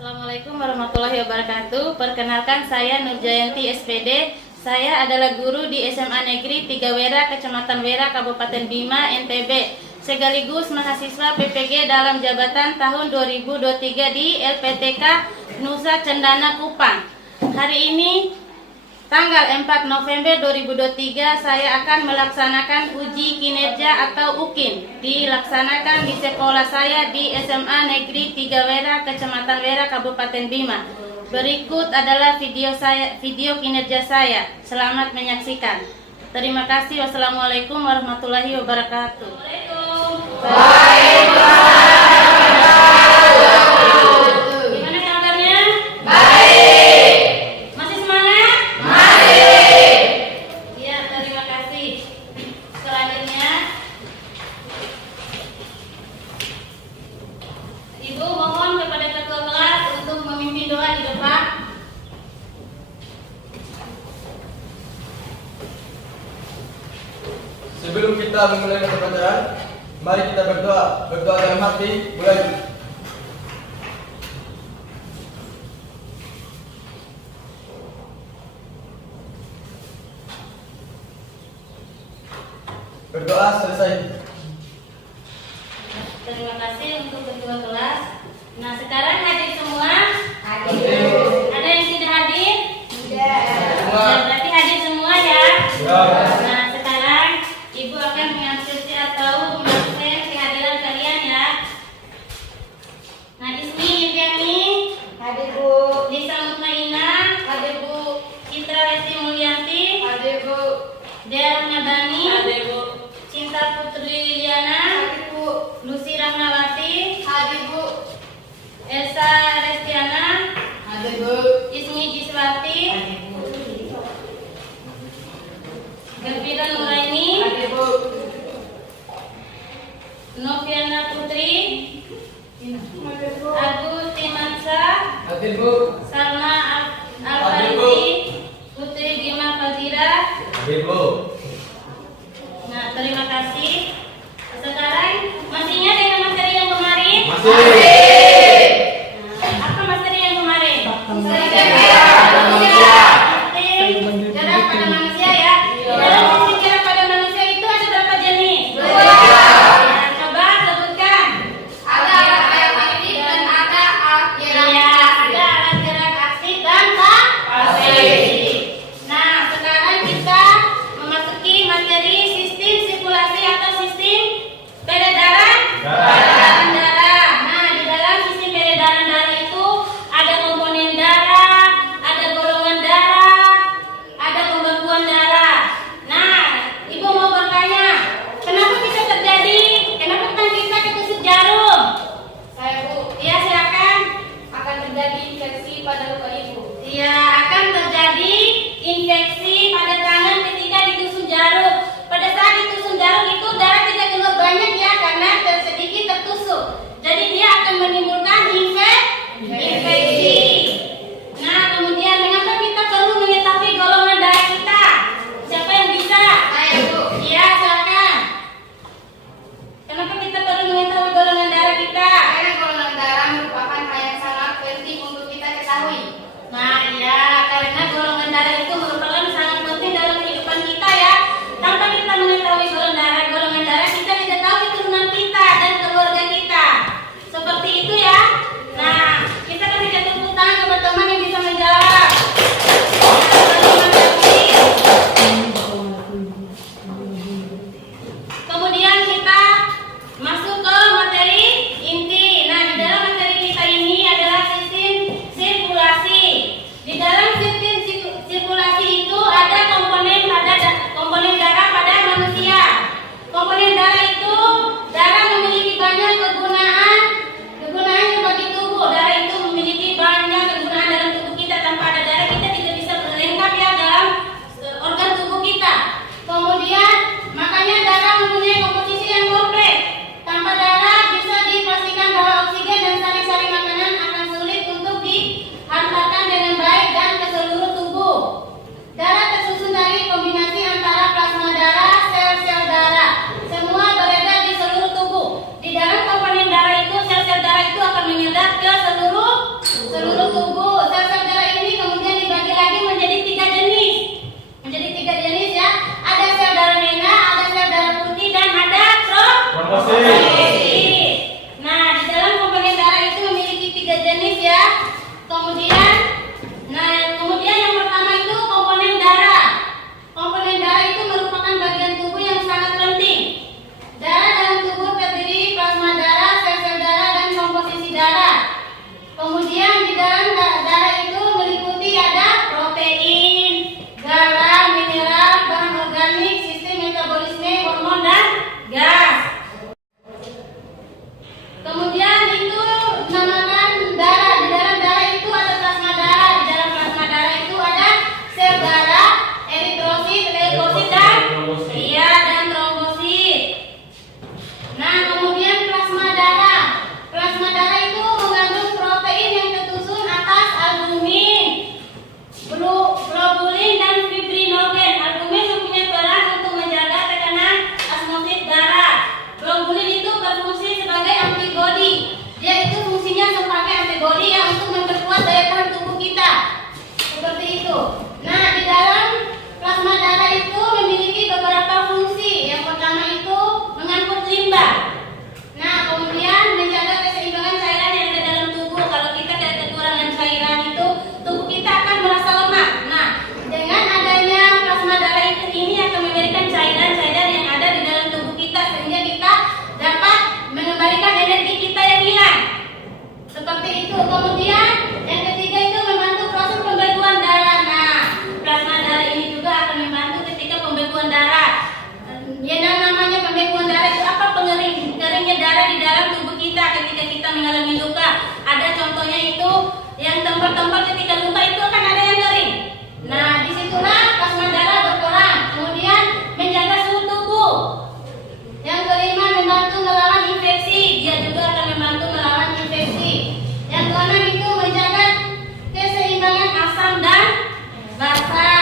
Assalamualaikum warahmatullahi wabarakatuh. Perkenalkan, saya Nurjayanti SPD. Saya adalah guru di SMA Negeri 3 Wera, Kecamatan Wera, Kabupaten Bima, NTB. Sekaligus mahasiswa PPG dalam jabatan tahun 2023 di LPTK Nusa Cendana Kupang. Hari ini tanggal 4 November 2023 saya akan melaksanakan uji kinerja atau UKIN. Dilaksanakan di sekolah saya di SMA Negeri 3 Wera, Kecamatan Wera, Kabupaten Bima. Berikut adalah video kinerja saya. Selamat menyaksikan. Terima kasih. Wassalamualaikum warahmatullahi wabarakatuh. Gimana kabarnya? Baik. Masih semangat? Masih. Iya, terima kasih. Selanjutnya, Ibu mohon kepada ketua kelas untuk memimpin doa di depan. Sebelum kita memulai pembelajaran, mari kita berdoa. Berdoa dalam hati, mulai. Berdoa selesai. Terima kasih untuk ketua kelas. Nah, sekarang hadir semua? Hadir. Ada yang tidak hadir? Tidak. Ya, berarti hadir semua ya? Ya. Nah, sekarang Ibu akan mengapresiasi atau mengakses kehadiran kalian ya. Nah, Ismi Yudhani, Hadir Bu. Lisa Mutmainah, Hadir Bu. Citra Lesti Mulyanti, Hadir Bu. Dea Ramadhani, Hadir Bu. Cinta Putri Liliana, Hadir Bu. Lucy Rahmawati, Hadir Bu. Elsa Restiana, Hadir Bu. Ismi Jiswati, Gembira Nuraini, Hadir Bu. Noviana Putri, Hadir Bu. Agus Timansa, Hadir Bu. Salma Hadir, Bu. Al-Farisi, Putri Bima Fazira. Hadir Bu. Nah, terima kasih. Sekarang masih ingat dengan materi yang kemarin? Masih. Nah, apa materi yang kemarin? Manusia. Gerak pada manusia ya. Di dalam sisi gerak pada manusia itu ada berapa jenis? Dua. Nah, coba sebutkan. Ada alat aktif dan ada alat Iya, gerak ada alat gerak aktif dan pasif. Nah, sekarang kita memasuki materi sistem sirkulasi atau sistem peredaran darah. Nah, di dalam sistem peredaran darah itu ada komponen darah, ada golongan darah, ada pembekuan darah. Nah, Ibu mau bertanya, kenapa kita ketusuk jarum? Saya Bu. Iya, silakan. Akan terjadi infeksi pada luka Ibu. Ya, akan terjadi infeksi pada tangan ketika ditusuk jarum. Pada saat ditusuk jarum itu darah tidak keluar banyak ya, karena sedikit tertusuk. Jadi dia akan menimbulkan infeksi. Nah, kemudian mengapa kita perlu mengetahui golongan darah kita? Siapa yang bisa? Saya Bu. Iya, silakan. Kenapa kita perlu mengetahui golongan darah kita? Karena golongan darah merupakan hal yang sangat penting untuk kita ketahui. Nah, iya, karena golongan darah itu merupakan sangat penting dalam kehidupan kita ya. Tanpa kita mengetahui golongan darah kita tidak tahu keturunan kita dan keluarga kita. Seperti itu ya. Kemudian yang pertama itu komponen darah. Komponen darah itu merupakan bagian tubuh yang sangat penting. Darah dalam tubuh terdiri plasma darah, sel-sel darah, dan komposisi darah. Kemudian di dalam darah itu meliputi ada protein, garam, mineral, bahan organik, sistem metabolisme, hormon, dan gas. Kemudian itu dinamakan darah. Di dalam darah itu ada plasma darah. Di dalam plasma darah itu ada sel darah, eritrosit, leukosit, dan trombosit. Nah, kemudian plasma darah. Plasma darah itu mengandung protein yang tersusun atas albumin, globulin, dan fibrinogen. Albumin mempunyai peran untuk menjaga tekanan osmosis darah. Globulin itu berfungsi sebagai antibodi. Dia itu fungsinya sebagai antibodi yang untuk memperkuat daya tahan tubuh kita. Seperti itu. Nah, di dalam plasma darah itu memiliki beberapa fungsi. Yang pertama itu mengangkut limbah. Nah, kemudian menjaga keseimbangan cairan yang ada dalam tubuh. Kalau kita ada kekurangan cairan itu, tubuh kita akan merasa lemah. Nah, dengan adanya plasma darah ini akan memberikan cairan-cairan yang ada di dalam tubuh kita sehingga kita dapat mengembalikan energi kita yang hilang. Seperti itu. Kemudian yang ketiga itu membantu proses pembekuan darah. Nah, plasma darah ini juga akan membantu ketika pembekuan darah. Yang namanya pembekuan darah itu apa? Keringnya darah di dalam tubuh kita ketika kita mengalami luka. Ada contohnya itu yang tempat-tempat ketika luka itu akan ada yang kering. Nah, disitulah plasma darah berperan. Kemudian menjaga suhu tubuh. Yang kelima membantu melawan infeksi. Dia juga akan membantu melawan infeksi. Yang keenam itu menjaga keseimbangan asam dan basa.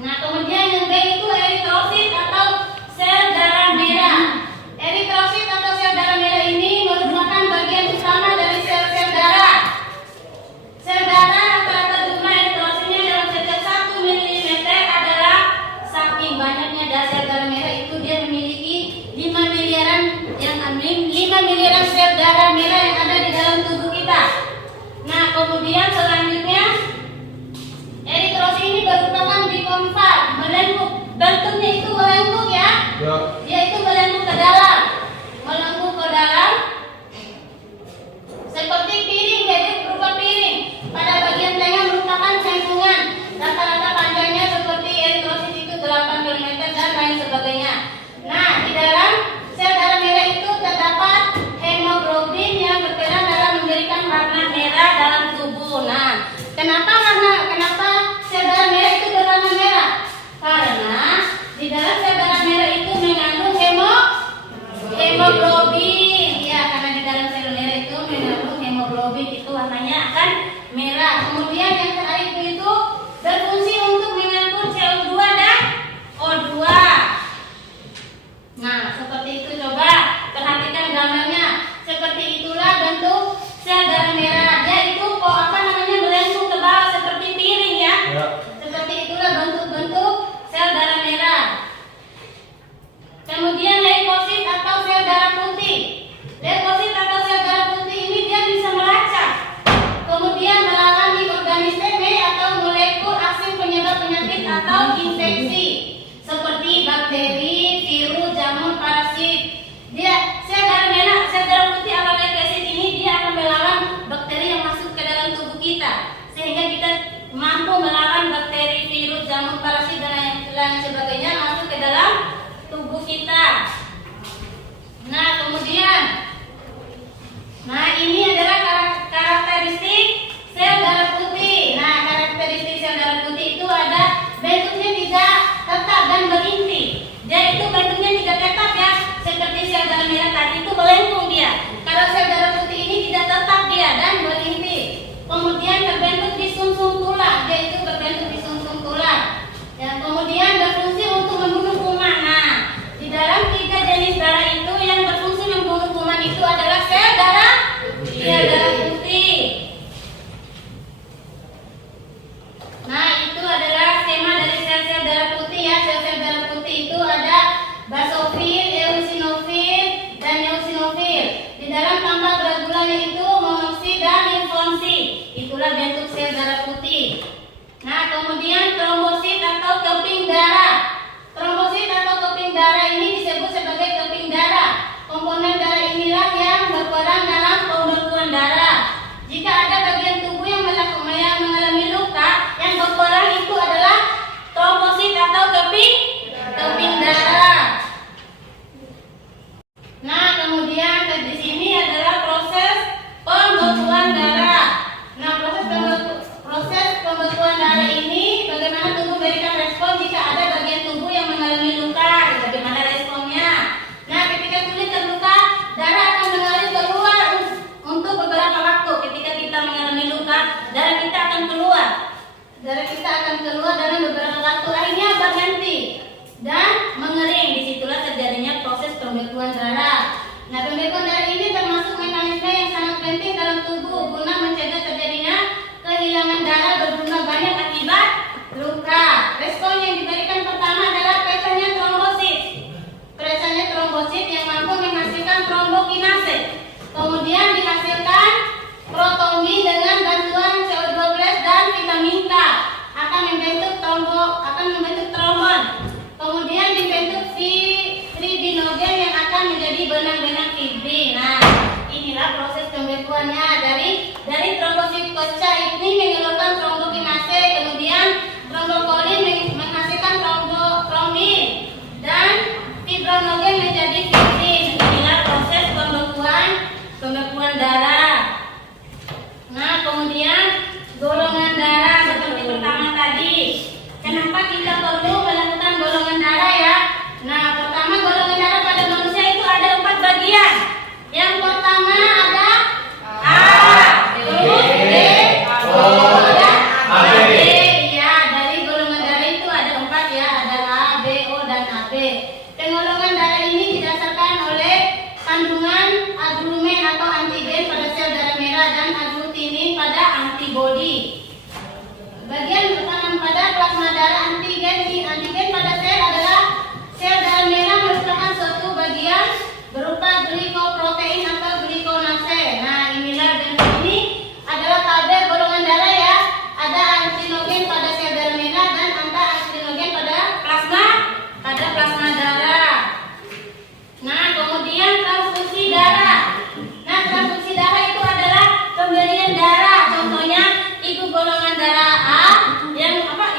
Nah, kemudian yang B itu eritrosit atau sel darah merah. Eritrosit atau sel darah merah ini merupakan bagian utama dari sel-sel darah. Sel darah rata-rata jumlah eritrositnya dalam setiap 1 mm adalah saking banyaknya sel darah merah itu dia memiliki 5 miliaran sel darah merah yang ada di dalam tubuh kita. Nah, kemudian selanjutnya eritrosit ini merupakan bikonval, melengkung. Bentuknya itu melengkung ya. Dia itu melengkung ke dalam. Melengkung ke dalam seperti piring, jadi berupa piring. Pada bagian tengah merupakan cengkungan. Rata-rata panjangnya seperti eritrosit itu 8 mm dan lain sebagainya. Nah, di dalam sel darah merah itu terdapat hemoglobin yang berperan dalam memberikan warna merah dalam tubuh. Nah, kenapa sel darah merah itu berwarna merah? Karena di dalam sel darah merah itu mengandung hemoglobin. Ya, karena di dalam sel merah itu mengandung hemoglobin, itu warnanya akan merah. Kemudian yang terakhir itu berfungsi untuk mengangkut CO2 dan O2. Nah, seperti itu, coba perhatikan gambarnya. Seperti itulah bentuk sel darah merah. Dia itu melengkung ke bawah seperti piring ya. Seperti itulah bentuk sel darah merah. Kemudian leukosit atau sel darah putih. Leukosit atau sel darah putih ini dia bisa melacak, kemudian melalui organisme atau molekul asing penyebab Nah, kemudian trombosit atau keping darah. Trombosit atau keping darah ini disebut sebagai keping darah. Komponen darah inilah yang berperan dalam pembekuan darah. Jika ada bagian tubuh yang mengalami luka, yang berperan itu adalah trombosit atau keping darah. Nah, kemudian di sini adalah proses pembekuan darah. Nah, proses pembekuan darah ini bagaimana tubuh memberikan respon jika ada bagian tubuh yang mengalami luka, bagaimana responnya. Nah, ketika kulit terluka, darah akan mengalir keluar untuk beberapa waktu. Ketika kita mengalami luka, darah kita akan keluar. Dalam beberapa waktu, akhirnya berhenti dan mengering. Disitulah terjadinya proses pembekuan darah. Nah, pembekuan darah ini termasuk mekanisme yang sangat penting dalam tubuh guna mencegah terjadinya kehilangan darah berjumlah banyak akibat luka. Respon yang diberikan pertama adalah pecahnya trombosit. Pecahnya trombosit yang mampu menghasilkan trombokinase. Kemudian dihasilkan protongi dengan bantuan CO12 dan vitamin K akan membentuk trombon. Kemudian dibentuk fibrinogen yang akan menjadi benang-benang fibrin. Nah, inilah proses pembekuannya. Dari trombosit pecah ini mengeluarkan trombokinase, kemudian trombokolin menghasilkan trombin dan fibrinogen menjadi fibrin. Inilah proses pembekuan darah. Nah, kemudian golongan darah seperti pertama tadi. Kenapa kita perlu melakukan golongan darah ya? Nah, pertama golongan darah pada manusia itu ada 4 bagian. Yang pertama ada A, terus B, O, dan AB. Ya, dari golongan darah itu ada 4 ya, ada A, B, O, dan AB. Pengolongan darah ini didasarkan oleh kandungan aglumen atau antigen pada sel darah merah dan aglutinin pada antibodi. Bagian pertama pada plasma darah antigen pada sel adalah sel darah merah merupakan suatu bagian berupa glikoprotein atau glikonase. Nah, inilah bentuk ini adalah tabel golongan darah ya. Ada arsinogen pada sel darah merah dan anti-arsinogen pada plasma darah. Nah, kemudian transfusi darah. Nah, transfusi darah itu adalah pemberian darah. Contohnya ibu golongan darah A,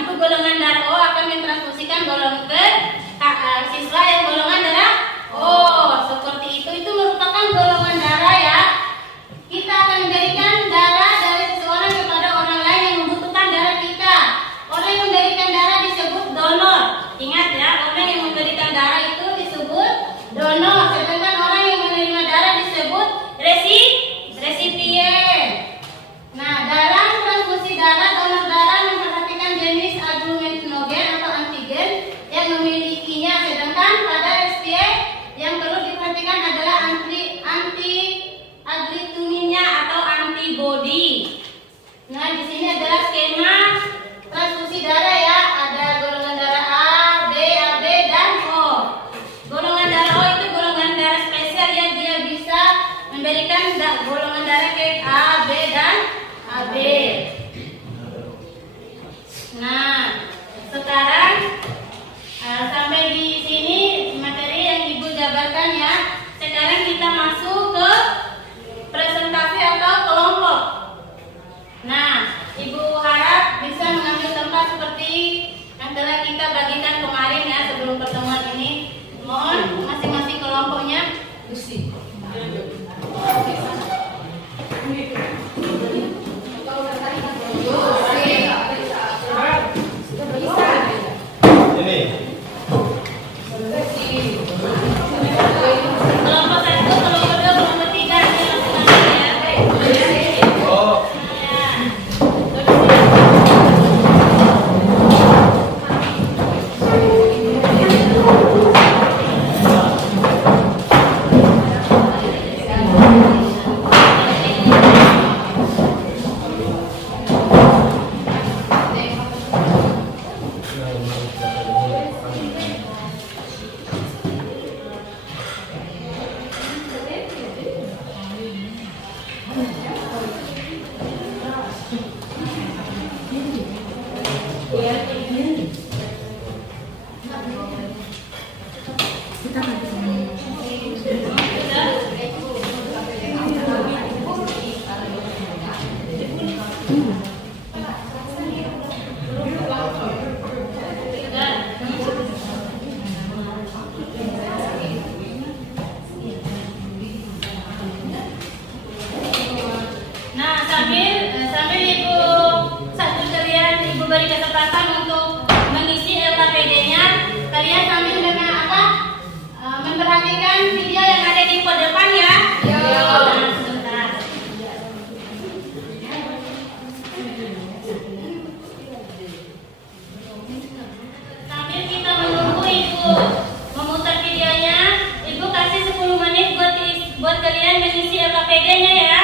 ibu golongan darah O akan mentransfusikan golongan ke siswa yang golongan darah O. Seperti itu merupakan golongan darah ya. Kita akan memberikan darah dari seseorang kepada orang lain yang membutuhkan darah kita. Orang yang memberikan darah disebut donor. Ingat ya, orang yang memberikan darah itu disebut donor, sedangkan orang yang menerima darah disebut resipien. Nah, dalam transfusi darah, donor darah memperhatikan jenis agglutinogen atau antigen yang memilikinya, sedangkan pada resipien yang perlu diperhatikan adalah anti-agglutininnya atau antibodi. Nah, di sini adalah skema transfusi darah ya. Ada golongan darah A, B, AB, dan O. Golongan darah O itu golongan darah spesial yang dia bisa memberikan golongan darah ke A, B, dan AB. Nah, sekarang sampai di sini materi yang Ibu jabarkan ya. Sekarang kita masuk ke presentasi atau kelompok. Nah, Ibu harap bisa mengambil tempat seperti yang telah kita bagikan kemarin ya sebelum pertemuan ini. Mohon masing-masing kelompoknya. Kalau Nah, sambil ibu satu kalian ibu beri kesempatan untuk mengisi LKPD-nya, kalian sambil dengan apa? Memperhatikan video yang ada di info depan ya. Nah, sebentar. Sambil kita menunggu ibu memutar videonya, ibu kasih 10 menit buat kalian mengisi LKPD-nya ya.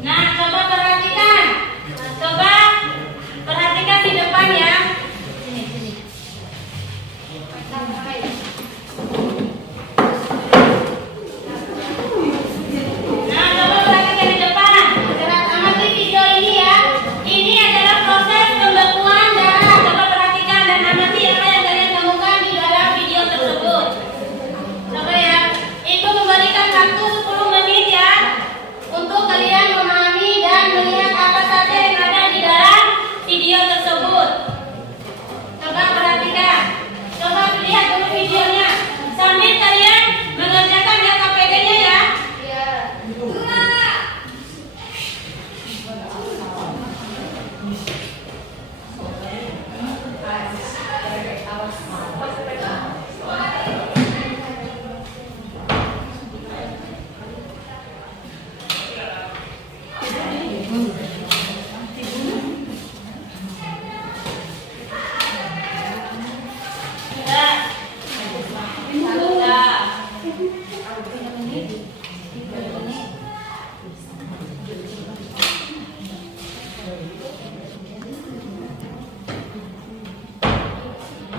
Nah, coba perhatikan. Coba perhatikan di depan ya. Sini. Nah, coba perhatikan di depan. Amati video ini ya. Ini adalah proses pembekuan darah. Coba perhatikan dan amati apa yang kalian temukan di dalam video tersebut. Coba ya. Ibu memberikan waktu 10 menit ya untuk kalian memahami dan melihat apa saja yang ada di dalam video tersebut. Coba perhatikan. Coba lihat dulu videonya sambil kalian mengerjakan LKPD-nya ya.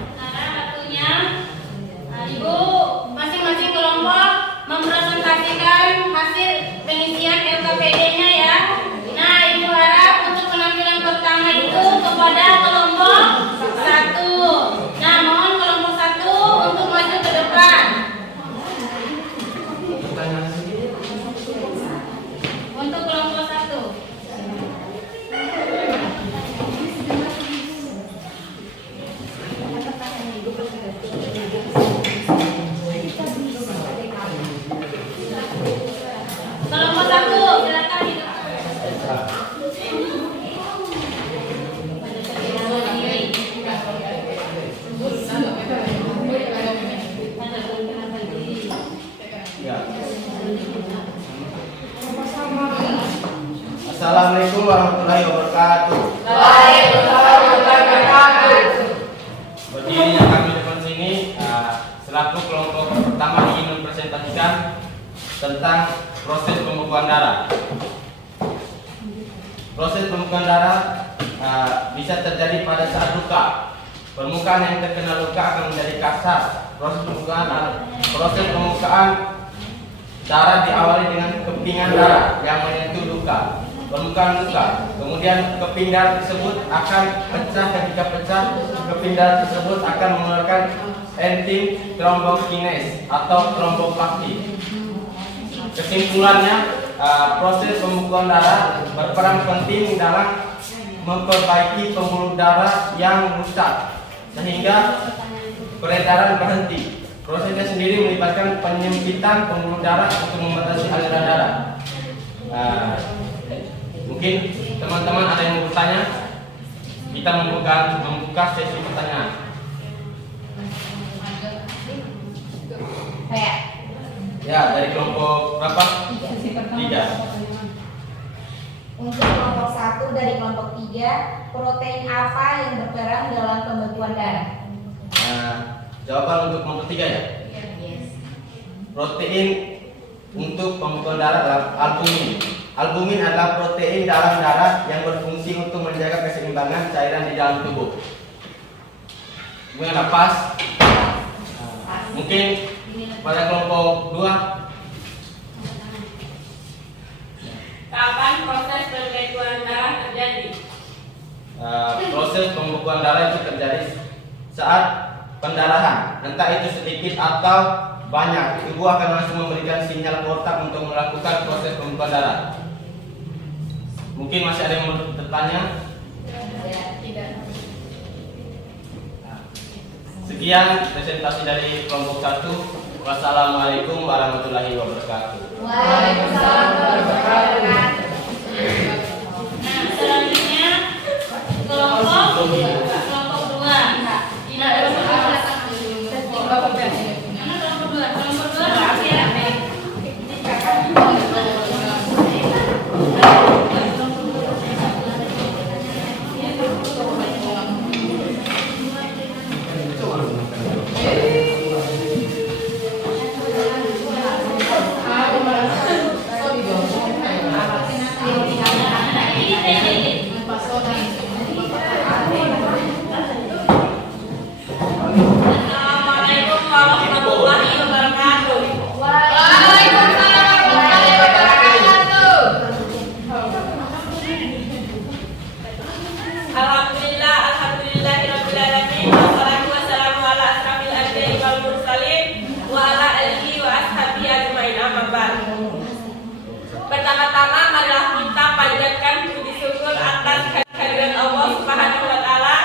Sekarang waktunya ibu masing-masing kelompok mempresentasikan hasil pengisian LKPD-nya ya. Nah, ibu harap untuk penampilan pertama itu kepada kelompok 1. Nah, mohon kelompok 1 untuk maju ke depan. Untuk kelompok 1. Kelompok 1, silakan di depan. Assalamualaikum warahmatullahi wabarakatuh. Waalaikumsalam warahmatullahi wabarakatuh. Berdirinya kami depan sini selaku kelompok pertama ingin mempresentasikan tentang proses pembekuan darah. Proses pembekuan darah bisa terjadi pada saat luka. Permukaan yang terkena luka akan menjadi kasar. Proses pembukaan darah diawali dengan kepingan darah yang menyentuh luka. Permukaan luka, kemudian keping darah tersebut akan pecah. Ketika pecah, keping darah tersebut akan mengeluarkan enzim trombokines atau tromboplastin. Kesimpulannya, proses pembekuan darah berperan penting dalam memperbaiki pembuluh darah yang rusak sehingga peredaran berhenti. Prosesnya sendiri melibatkan penyempitan pembuluh darah untuk membatasi aliran darah. Mungkin teman-teman ada yang mau bertanya? Kita membuka sesi pertanyaan. Ya, dari kelompok berapa? 3. Untuk kelompok 1 dari kelompok 3, protein apa yang berperan dalam pembekuan darah? Jawaban untuk kelompok 3 ya? Protein untuk pembekuan darah adalah albumin. Albumin adalah protein dalam darah yang berfungsi untuk menjaga keseimbangan keseimbangan cairan di dalam tubuh. Gimana, pas? Mungkin pada kelompok 2. Kapan proses pembekuan darah terjadi? Proses pembekuan darah itu terjadi saat pendarahan, entah itu sedikit atau banyak. Ibu akan langsung memberikan sinyal ke otak untuk melakukan proses pembekuan darah. Mungkin masih ada yang mau bertanya? Tidak. Sekian presentasi dari kelompok 1. Wassalamualaikum warahmatullahi wabarakatuh. Waalaikumsalam warahmatullahi wabarakatuh. Nah, selanjutnya kelompok 2. Tidak ada kelompok 2. Kelompok 2 ya. Assalamualaikum warahmatullahi wabarakatuh. Waalaikumsalam warahmatullahi wabarakatuh. Alhamdulillahirabbil alamin. Wassalatu wassalamu ala asrofil anbiya'i wal mursalin wa ala alihi wa ashabihi ajmain, amma ba'd. Pertama-tama marilah kita panjatkan puji syukur atas kehadirat Allah Subhanahu wa taala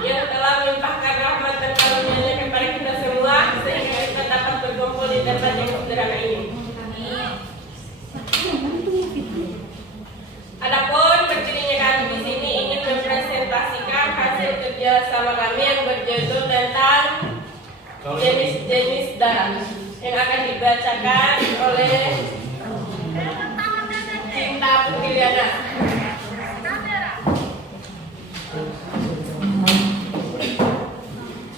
yang telah melimpahkan rahmat dan karunia-Nya kepada kita semua sehingga kita dapat berkumpul di tempat yang sederhana ini. Adapun berdirinya kami di sini ingin mempresentasikan hasil kerja sama kami yang berjudul tentang jenis-jenis darah yang akan dibacakan oleh Cinta Putiliana.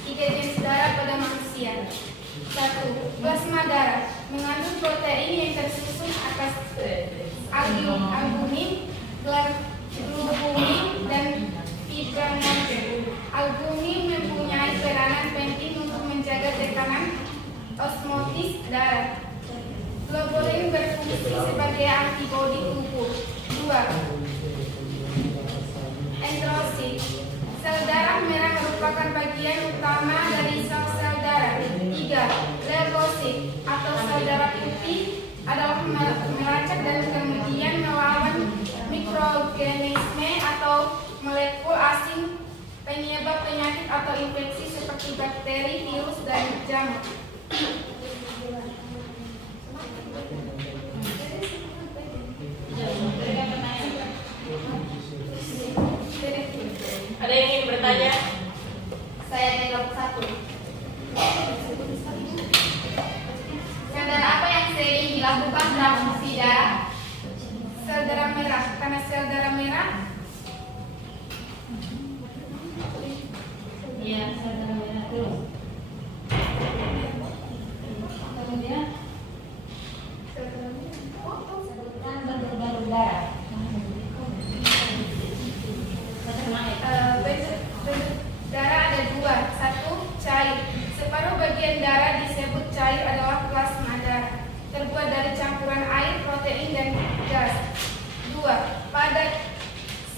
Tiga jenis darah pada manusia. 1. Plasma darah mengandung protein yang tersusun atas albumin, globulin, dan fibrinogen. Albumin mempunyai peranan penting untuk menjaga tekanan osmotis darah. Globulin berfungsi sebagai antibodi tubuh. 2. Enterosit. Sel darah merah merupakan bagian utama dari sel-sel darah. 3. Leukosit atau sel darah putih adalah melacak dan kemudian melawan mikroorganisme atau molekul asing penyebab penyakit atau infeksi seperti bakteri, virus, dan jamur. Ada yang ingin bertanya? Saya dari kelompok 1. Sel darah apa yang sering dilakukan transfusi darah? Sel darah merah, karena sel darah merah Iya, saya darah terus. Kemudian Sebutkan bentuk-bentuk darah. bentuk darah ada 2. 1. Cair. Separuh bagian darah disebut cair adalah plasma darah, terbuat dari campuran air, protein, dan gas. 2. Padat.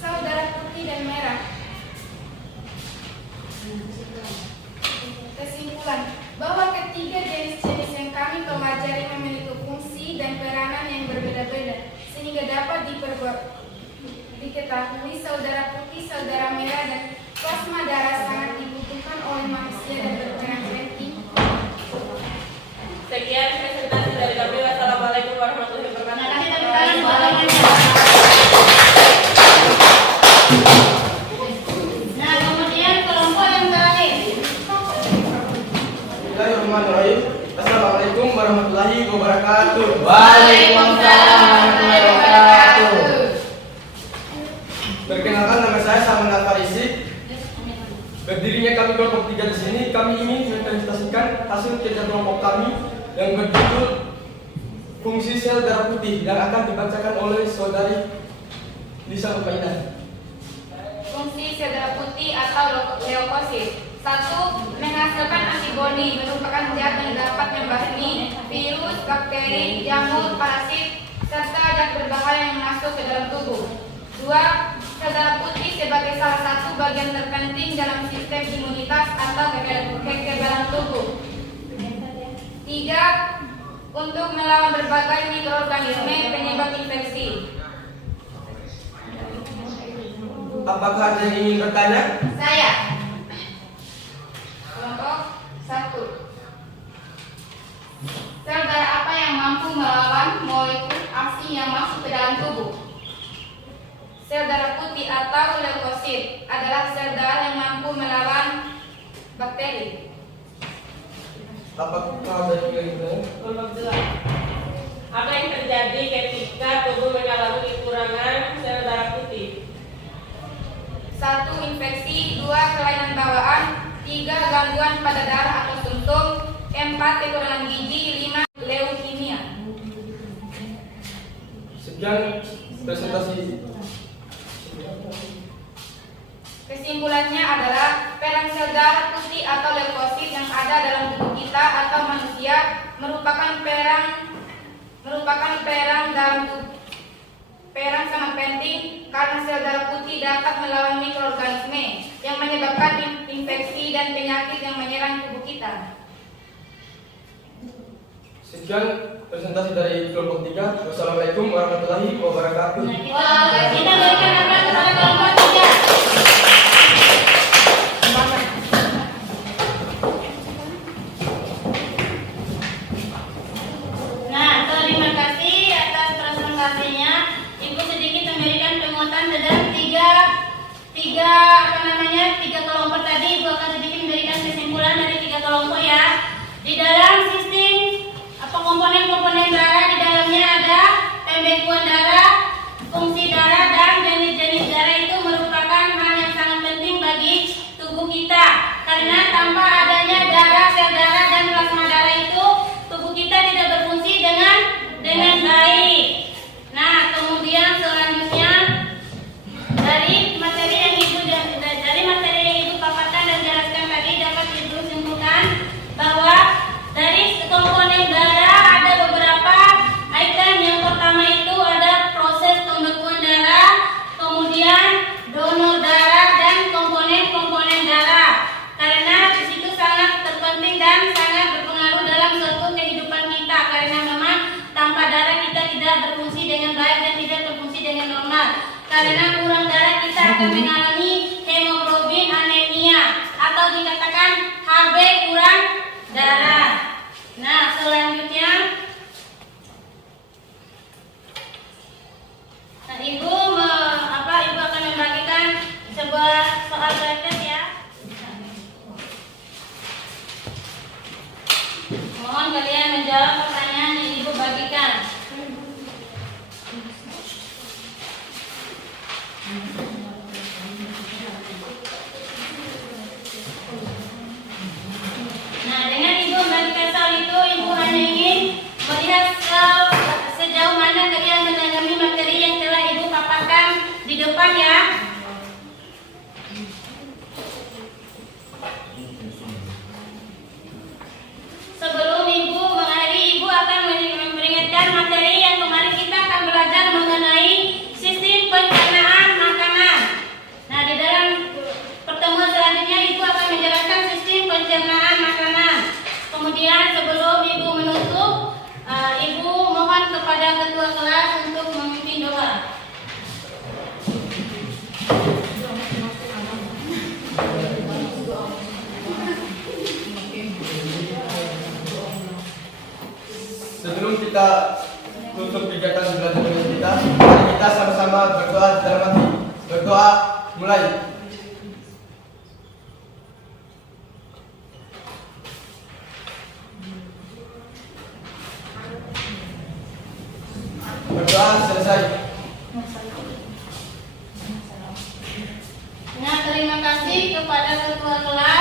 Sel darah putih dan merah. Kesimpulan bahwa ketiga jenis-jenis yang kami pelajari memiliki fungsi dan peranan yang berbeda-beda sehingga dapat diketahui sel darah putih, sel darah merah, dan plasma darah sangat dibutuhkan oleh manusia dan berperan penting. Sekian presentasi dari kami. Wassalamualaikum warahmatullahi Nah, wabarakatuh. kami tepuk tangan buat orangnya. Nah, kemudian kelompok yang terakhir. Bismillahirrahmanirrahim. Assalamualaikum warahmatullahi wabarakatuh. Waalaikumsalam warahmatullahi wabarakatuh. Perkenalkan, nama saya Samuel Farisi. Berdirinya kami kelompok 3 di sini, kami ingin mempresentasikan hasil kerja kelompok kami yang berjudul fungsi sel darah putih yang akan dibacakan oleh saudari Lisa Mukainan. Fungsi sel darah putih atau leukosit. 1. Menghasilkan antibodi, merupakan zat yang dapat membasmi virus, bakteri, jamur, parasit, serta zat berbahaya yang masuk ke dalam tubuh. 2. Sel darah putih sebagai salah satu bagian terpenting dalam sistem imunitas atau kekebalan tubuh. 3. Untuk melawan berbagai mikroorganisme penyebab infeksi. Apakah ada yang ingin bertanya? Saya. Kelompok 1. Sel darah apa yang mampu melawan molekul asing yang masuk ke dalam tubuh? Sel darah putih atau leukosit adalah sel darah yang mampu melawan bakteri. Apakah ada yang ingin bertanya? Kelompok 2. Apa yang terjadi ketika tubuh mengalami kekurangan sel darah putih? 1. Infeksi. 2. Kelainan bawaan. 3. Gangguan pada darah atau sumsum. 4. Kekurangan gizi. 5. Leukemia. Sekian presentasi. Kesimpulannya adalah peran sel darah putih atau leukosit yang ada dalam tubuh kita atau manusia merupakan peran sangat penting karena sel darah putih dapat melawan mikroorganisme yang menyebabkan infeksi dan penyakit yang menyerang tubuh kita. Sekian presentasi dari kelompok 3. Wassalamualaikum warahmatullahi wabarakatuh. Kita berikan apa kepada kelompok 3. Nah, terima kasih atas presentasinya. Ibu sedikit memberikan penguatan terhadap tiga kelompok tadi. Ibu akan sedikit memberikan kesimpulan dari 3 kelompok ya. Di dalam sistem komponen-komponen darah, di dalamnya ada pembekuan darah, fungsi darah, dan jenis-jenis darah itu merupakan hal yang sangat penting bagi tubuh kita. Karena tanpa adanya darah, sel darah, dan plasma darah itu, tubuh kita tidak berfungsi dengan baik. Nah, kemudian selanjutnya dari materi yang ibu paparkan dan jelaskan tadi dapat ibu simpulkan bahwa dari komponen darah ada beberapa item. Yang pertama itu ada proses pembekuan darah, kemudian donor darah, dan komponen-komponen darah. Karena di situ sangat terpenting dan sangat berpengaruh dalam suatu kehidupan kita. Karena memang tanpa darah kita tidak berfungsi dengan baik dan tidak berfungsi dengan normal. Karena kurang darah kita akan mengalami hemoglobin anemia atau dikatakan HB kurang darah. Nah, selanjutnya Ibu akan membagikan sebuah soal praktek ya. Mohon kalian menjawab pertanyaan yang Ibu bagikan. Nah, dengan Ibu membagikan soal itu, Ibu hanya ingin melihat sejauh mana kalian mendalami materi yang telah Ibu paparkan di depan ya. Sebelum Ibu mengakhiri, Ibu akan memperingatkan materi yang kemarin kita akan belajar mengenai sistem pencernaan makanan. Nah, di dalam pertemuan selanjutnya Ibu akan menjelaskan sistem pencernaan makanan. Kemudian sebelum Ibu menutup, Ibu mohon kepada ketua kelas untuk memimpin doa. Sebelum kita tutup kegiatan belajar mengajar kita, mari kita sama-sama berdoa dalam hati. Berdoa mulai. Berdoa selesai. Nah, terima kasih kepada ketua kelas.